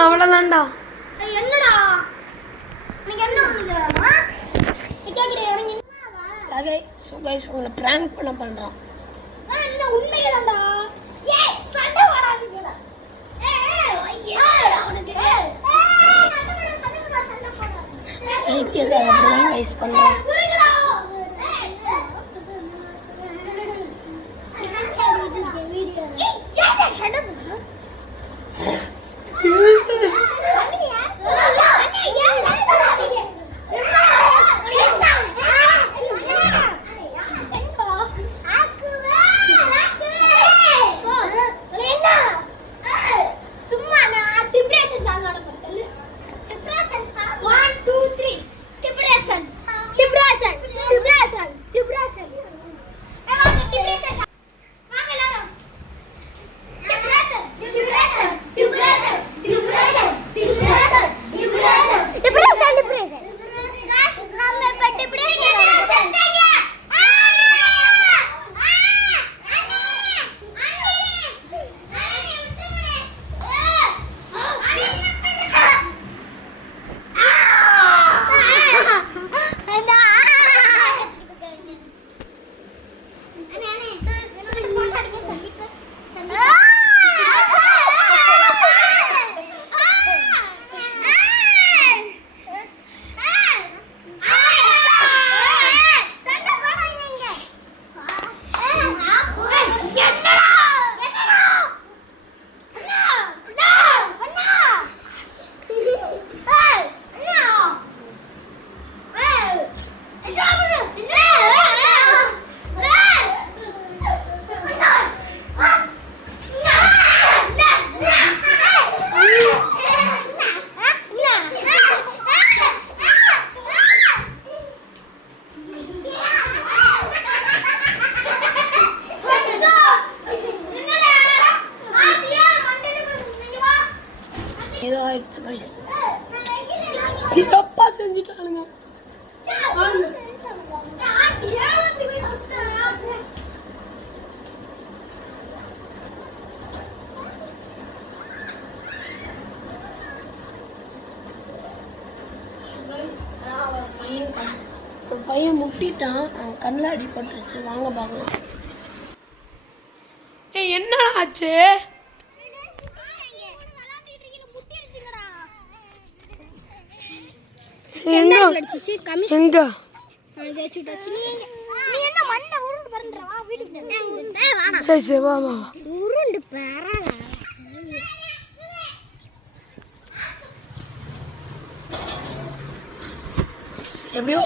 அவ்வளோதான்டா. என்னடா உங்களை பிராங்க் பண்ண பண்றோம். உண்மையாடா பண்றோம். ஏதோ ஆயிடுச்சு கைஸ். சிறப்பா செஞ்சுட்டானுங்க. ஒரு பையன் முட்டிட்டான், அவன் கண்ணில் அடிபட்டுருச்சு. வாங்க பார்க்கலாம். என்ன ஆச்சு? எப்படியோ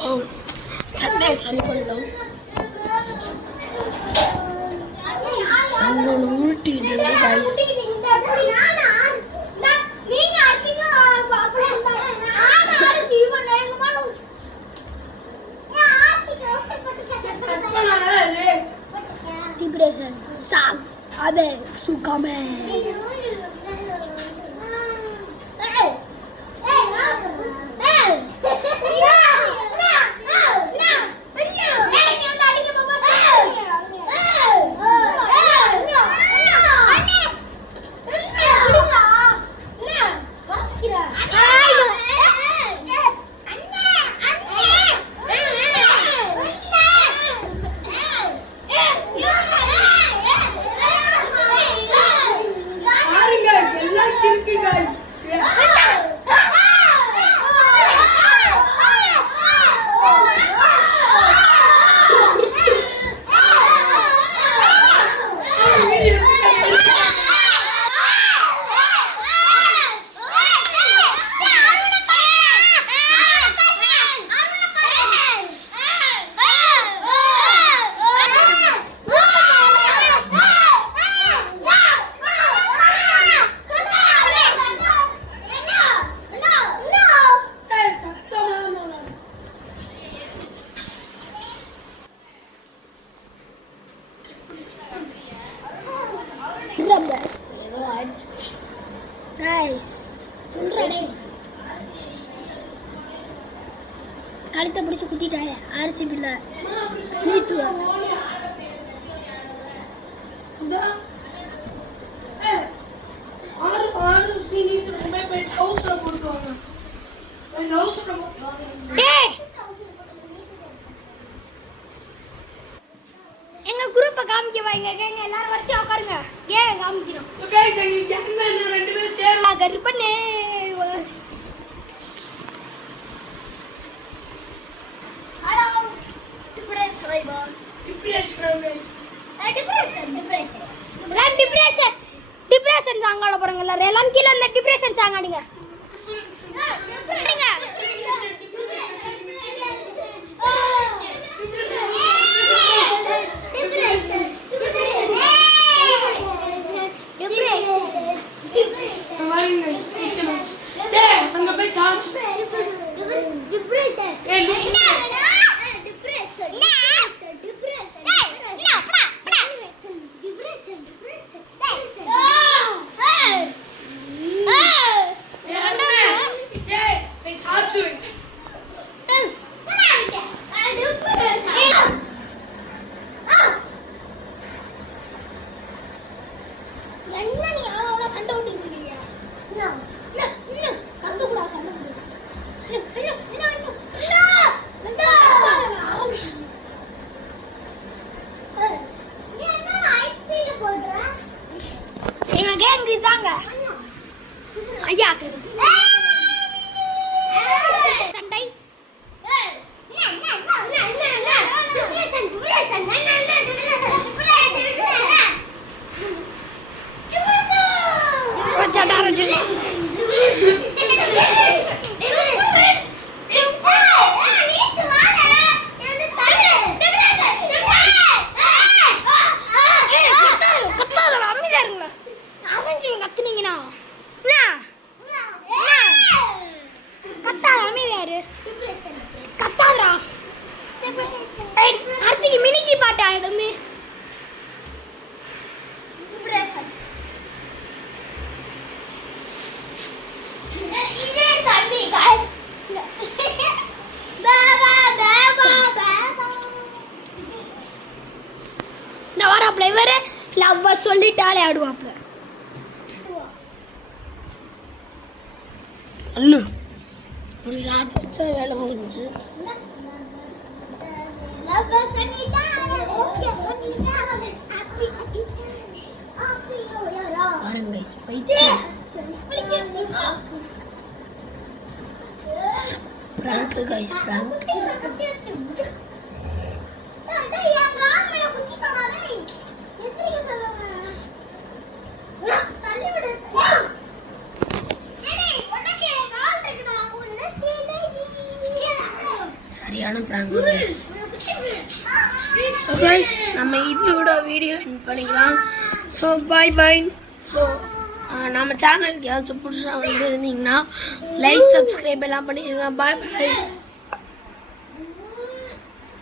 சண்டே சரி பண்ணலாம். உருட்டிட்டு Sam, abe, sukame. கழுத்தை பிடிச்சி குத்திட்டாய அரிசி பிள்ளை நீத்துவா டேய் எங்க குரூப்பை காமிக்க வைங்க கேங்க எல்லாரும் வரிசையா உட்காருங்க கேங்க காமிக்கிறோம் கருப்பண்ணே ஹலோ டிப்ரெஷன் சாங் ஆட போறோங்க எல்லாரும் எல்லாம் கீழ அந்த டிப்ரெஷன் சாங் ஆடுங்க ஐயா சண்டை கத்துனீங்கன்னா கத்தாதரா அடுத்து மினிக்கி பாட்டு ஆயிடுமே இந்த வராப்ல இவரு லவ்வ சொல்லிட்டாலே ஆடுவாப்ல அல்லு ஒரு சாட்சி வச்சா வேலை முடிஞ்சு பாருங்க பிராங்க் கைஸ் பிராங்க் சரியான பிராங்க் கைஸ். ஸோ கைஸ் நம்ம இதோட வீடியோ எண்ட் பண்ணிக்கலாம். ஸோ பாய் பாய். ஸோ நம்ம சேனலுக்கு ஏதாச்சும் புதுசாக வந்து இருந்தீங்கன்னா லைக் சப்ஸ்கிரைப் எல்லாம் பண்ணிடுங்க. பாய் பாய்.